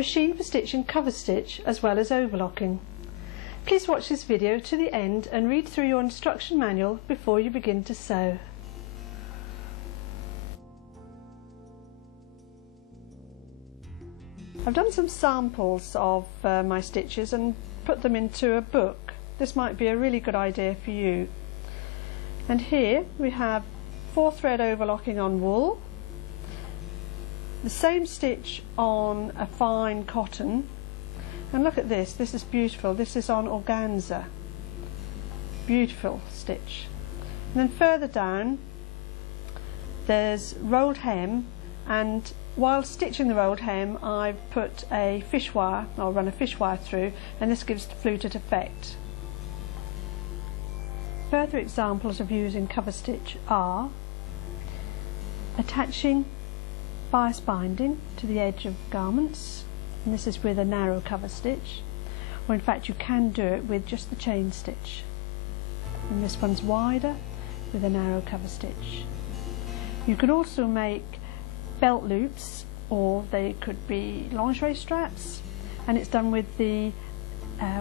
machine for stitching cover stitch as well as overlocking. Please watch this video to the end and read through your instruction manual before you begin to sew. I've done some samples of my stitches and put them into a book. This might be a really good idea for you. And here we have 4-thread overlocking on wool, the same stitch on a fine cotton, and look at this, this is beautiful, this is on organza, beautiful stitch. And then further down there's rolled hem, and while stitching the rolled hem I've put a fish wire, I'll run a fish wire through, and this gives the fluted effect. Further examples of using cover stitch are attaching bias binding to the edge of garments, and this is with a narrow cover stitch, or in fact you can do it with just the chain stitch, and this one's wider with a narrow cover stitch. You can also make belt loops, or they could be lingerie straps, and it's done with the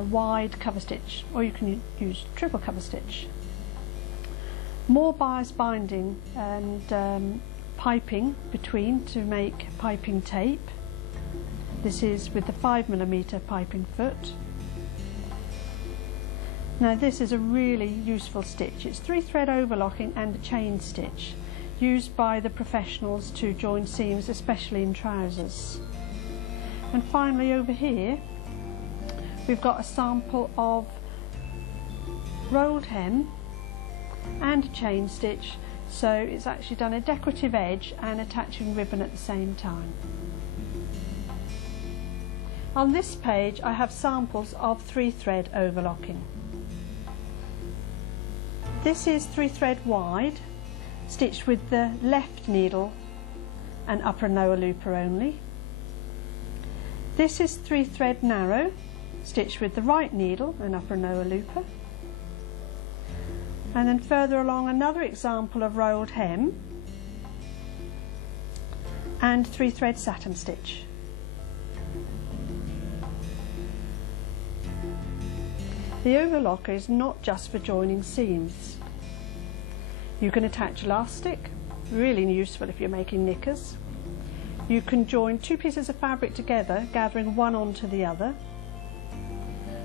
wide cover stitch, or you can use triple cover stitch. More bias binding and piping between to make piping tape. This is with the 5mm piping foot. Now this is a really useful stitch. It's 3-thread overlocking and a chain stitch, used by the professionals to join seams, especially in trousers. And finally over here we've got a sample of rolled hem and a chain stitch, so it's actually done a decorative edge and attaching ribbon at the same time. On this page I have samples of 3-thread overlocking. This is 3-thread wide, stitched with the left needle and upper and lower looper only. This is 3-thread narrow, stitched with the right needle and upper and lower looper. And then further along another example of rolled hem and 3-thread satin stitch. The overlocker is not just for joining seams. You can attach elastic, really useful if you're making knickers. You can join 2 pieces of fabric together, gathering one onto the other.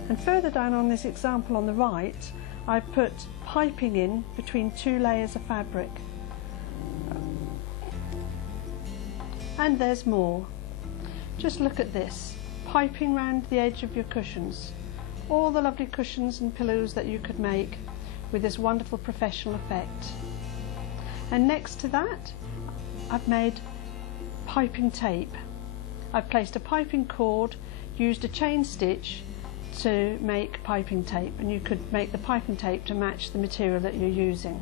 And further down on this example on the right, I put piping in between 2 layers of fabric. And there's more. Just look at this, piping round the edge of your cushions. All the lovely cushions and pillows that you could make with this wonderful professional effect. And next to that I've made piping tape. I've placed a piping cord, used a chain stitch to make piping tape, and you could make the piping tape to match the material that you're using.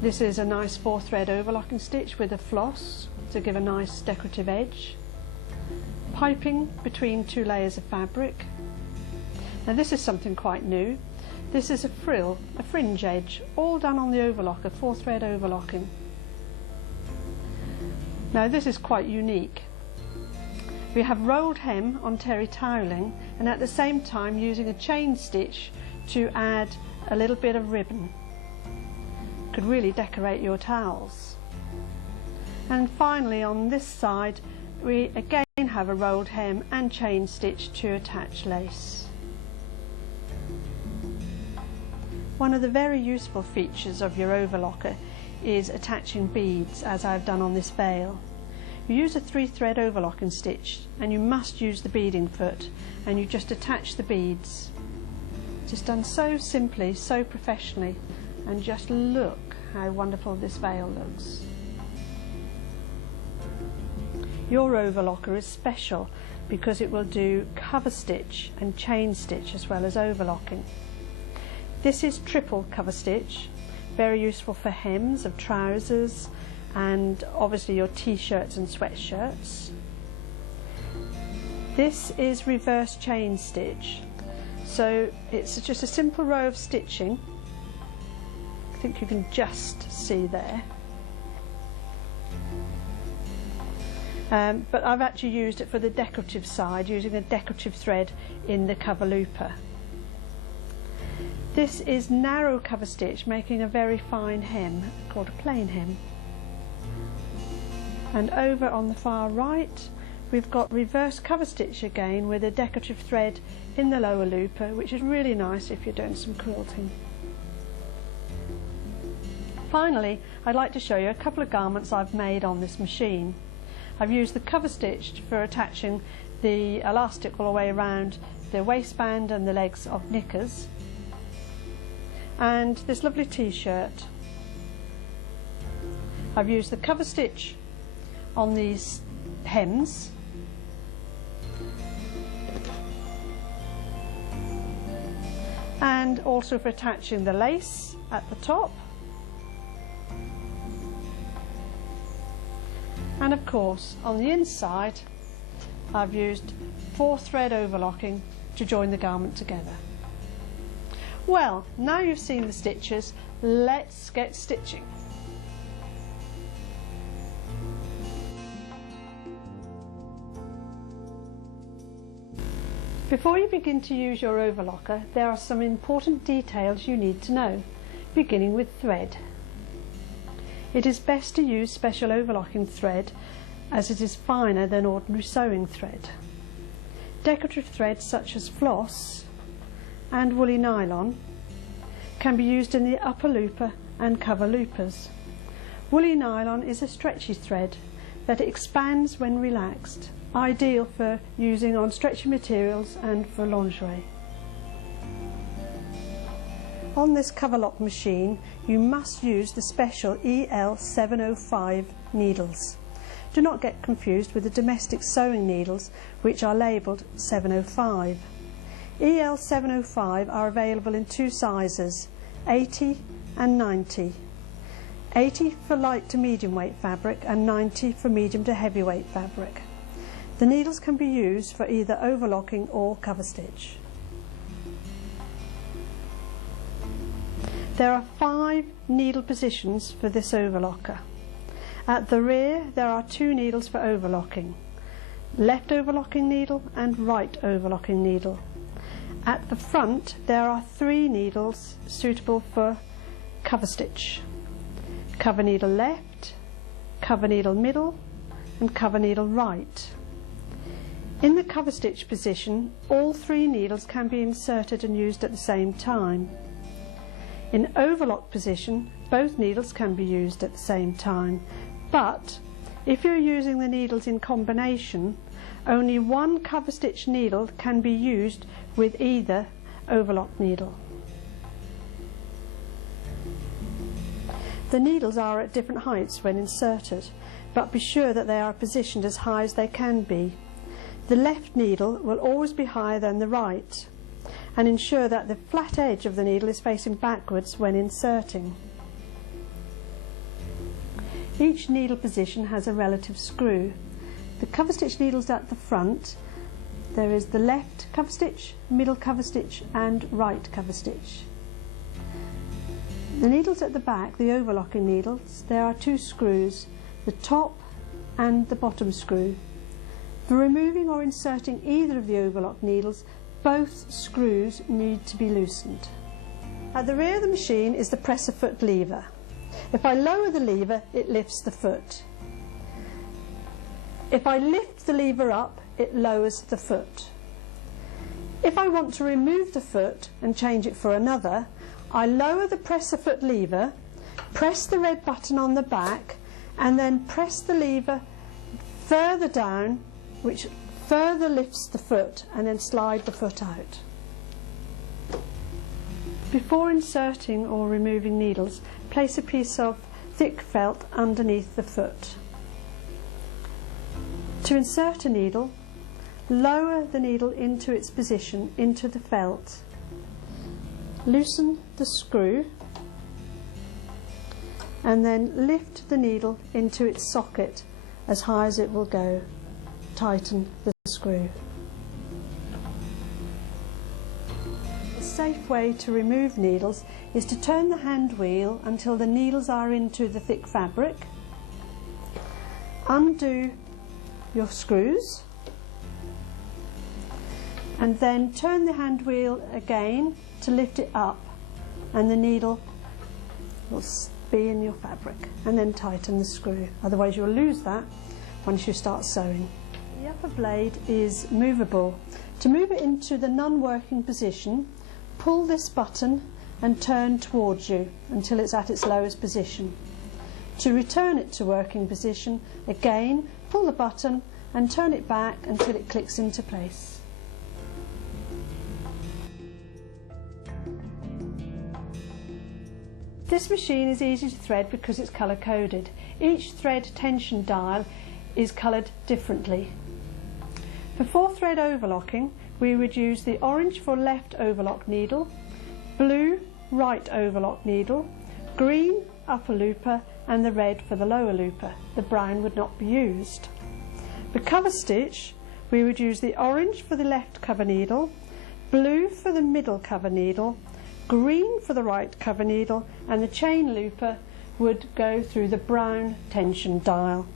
This is a nice 4-thread overlocking stitch with a floss to give a nice decorative edge. Piping between 2 layers of fabric. Now this is something quite new. This is a frill, a fringe edge, all done on the overlocker, 4-thread overlocking. Now this is quite unique. We have rolled hem on terry toweling, and at the same time using a chain stitch to add a little bit of ribbon. Could really decorate your towels. And finally on this side we again have a rolled hem and chain stitch to attach lace. One of the very useful features of your overlocker is attaching beads, as I've done on this veil. You use a 3-thread overlocking stitch, and you must use the beading foot, and you just attach the beads. Just done so simply, so professionally, and just look how wonderful this veil looks. Your overlocker is special because it will do cover stitch and chain stitch as well as overlocking. This is triple cover stitch, very useful for hems of trousers and obviously your t-shirts and sweatshirts. This is reverse chain stitch, so it's just a simple row of stitching. I think you can just see there. but I've actually used it for the decorative side, using a decorative thread in the cover looper. This is narrow cover stitch, making a very fine hem called a plain hem. And over on the far right we've got reverse cover stitch again with a decorative thread in the lower looper, which is really nice if you're doing some quilting. Finally, I'd like to show you a couple of garments I've made on this machine. I've used the cover stitch for attaching the elastic all the way around the waistband and the legs of knickers, and this lovely t-shirt. I've used the cover stitch on these hems, and also for attaching the lace at the top, and of course on the inside I've used 4-thread overlocking to join the garment together. Well, now you've seen the stitches, let's get stitching. Before you begin to use your overlocker, there are some important details you need to know, beginning with thread. It is best to use special overlocking thread as it is finer than ordinary sewing thread. Decorative threads such as floss and woolly nylon can be used in the upper looper and cover loopers. Woolly nylon is a stretchy thread that expands when relaxed, ideal for using on stretchy materials and for lingerie. On this coverlock machine you must use the special EL705 needles. Do not get confused with the domestic sewing needles which are labelled 705. EL705 are available in 2 sizes, 80 and 90. 80 for light to medium weight fabric and 90 for medium to heavy weight fabric. The needles can be used for either overlocking or cover stitch. There are 5 needle positions for this overlocker. At the rear there are 2 needles for overlocking, left overlocking needle and right overlocking needle. At the front there are 3 needles suitable for cover stitch: cover needle left, cover needle middle and cover needle right. In the cover stitch position all 3 needles can be inserted and used at the same time. In overlock position both needles can be used at the same time, but if you're using the needles in combination, only one cover stitch needle can be used with either overlock needle. The needles are at different heights when inserted, but be sure that they are positioned as high as they can be. The left needle will always be higher than the right, and ensure that the flat edge of the needle is facing backwards when inserting. Each needle position has a relative screw. The cover stitch needles at the front, there is the left cover stitch, middle cover stitch and right cover stitch. The needles at the back, the overlocking needles, there are 2 screws, the top and the bottom screw. For removing or inserting either of the overlock needles, both screws need to be loosened. At the rear of the machine is the presser foot lever. If I lower the lever, it lifts the foot. If I lift the lever up, it lowers the foot. If I want to remove the foot and change it for another, I lower the presser foot lever, press the red button on the back, and then press the lever further down, which further lifts the foot, and then slide the foot out. Before inserting or removing needles, place a piece of thick felt underneath the foot. To insert a needle, lower the needle into its position into the felt. Loosen the screw and then lift the needle into its socket as high as it will go. Tighten the screw. A safe way to remove needles is to turn the hand wheel until the needles are into the thick fabric, undo your screws, and then turn the hand wheel again to lift it up, and the needle will be in your fabric, and then tighten the screw, otherwise you'll lose that once you start sewing. The upper blade is movable. To move it into the non-working position, pull this button and turn towards you until it's at its lowest position. To return it to working position, again pull the button and turn it back until it clicks into place. This machine is easy to thread because it's colour coded. Each thread tension dial is coloured differently. For 4-thread overlocking, we would use the orange for left overlock needle, blue right overlock needle, green upper looper and the red for the lower looper. The brown would not be used. For cover stitch, we would use the orange for the left cover needle, blue for the middle cover needle, green for the right cover needle, and the chain looper would go through the brown tension dial.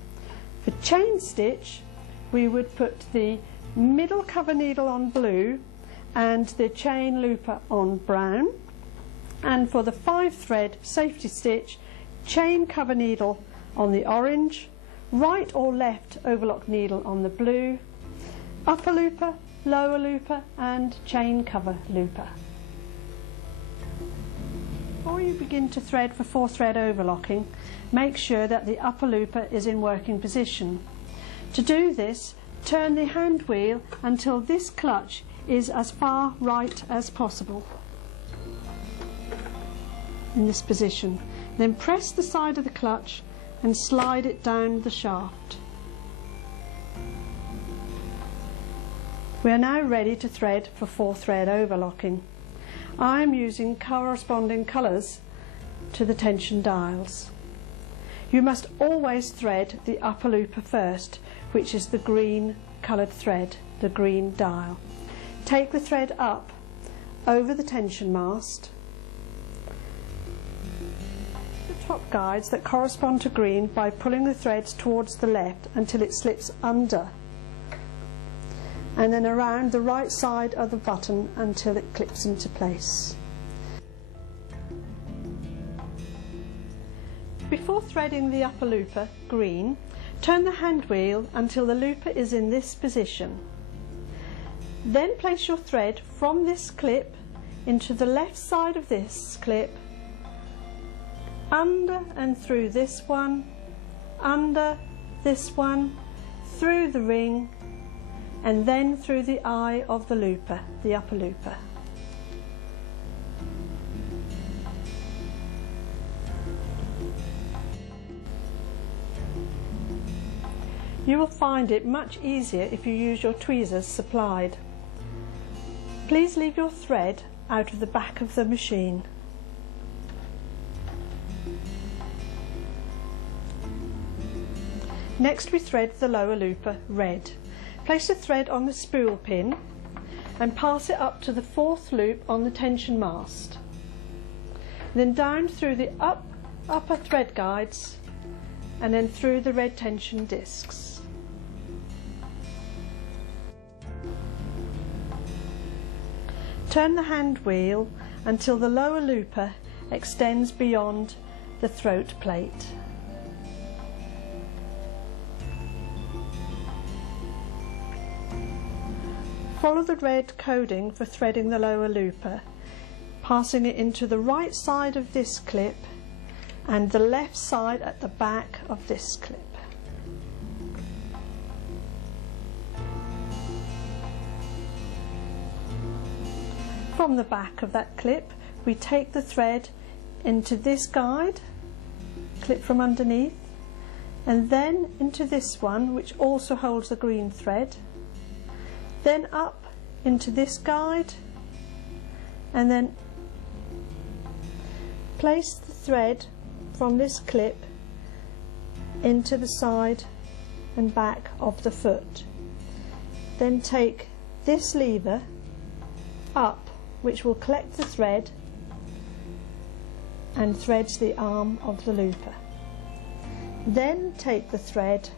For chain stitch, we would put the middle cover needle on blue and the chain looper on brown, and for the 5-thread safety stitch, chain cover needle on the orange, right or left overlock needle on the blue, upper looper, lower looper and chain cover looper. Before you begin to thread for 4-thread overlocking, make sure that the upper looper is in working position. To do this, turn the hand wheel until this clutch is as far right as possible in this position. Then press the side of the clutch and slide it down the shaft. We are now ready to thread for 4-thread overlocking. I am using corresponding colours to the tension dials. You must always thread the upper looper first, which is the green coloured thread, the green dial. Take the thread up over the tension mast. The top guides that correspond to green by pulling the threads towards the left until it slips under, and then around the right side of the button until it clips into place. Before threading the upper looper, green, turn the hand wheel until the looper is in this position. Then place your thread from this clip into the left side of this clip, under and through this one, under this one, through the ring, and then through the eye of the looper, the upper looper. You will find it much easier if you use your tweezers supplied. Please leave your thread out of the back of the machine. Next we thread the lower looper red. Place the thread on the spool pin and pass it up to the 4th loop on the tension mast. Then down through the upper thread guides and then through the red tension discs. Turn the hand wheel until the lower looper extends beyond the throat plate. Follow the red coding for threading the lower looper, passing it into the right side of this clip and the left side at the back of this clip. From the back of that clip, we take the thread into this guide, clip from underneath, and then into this one, which also holds the green thread, then up into this guide, and then place the thread from this clip into the side and back of the foot. Then take this lever up, which will collect the thread and threads the arm of the looper. Then take the thread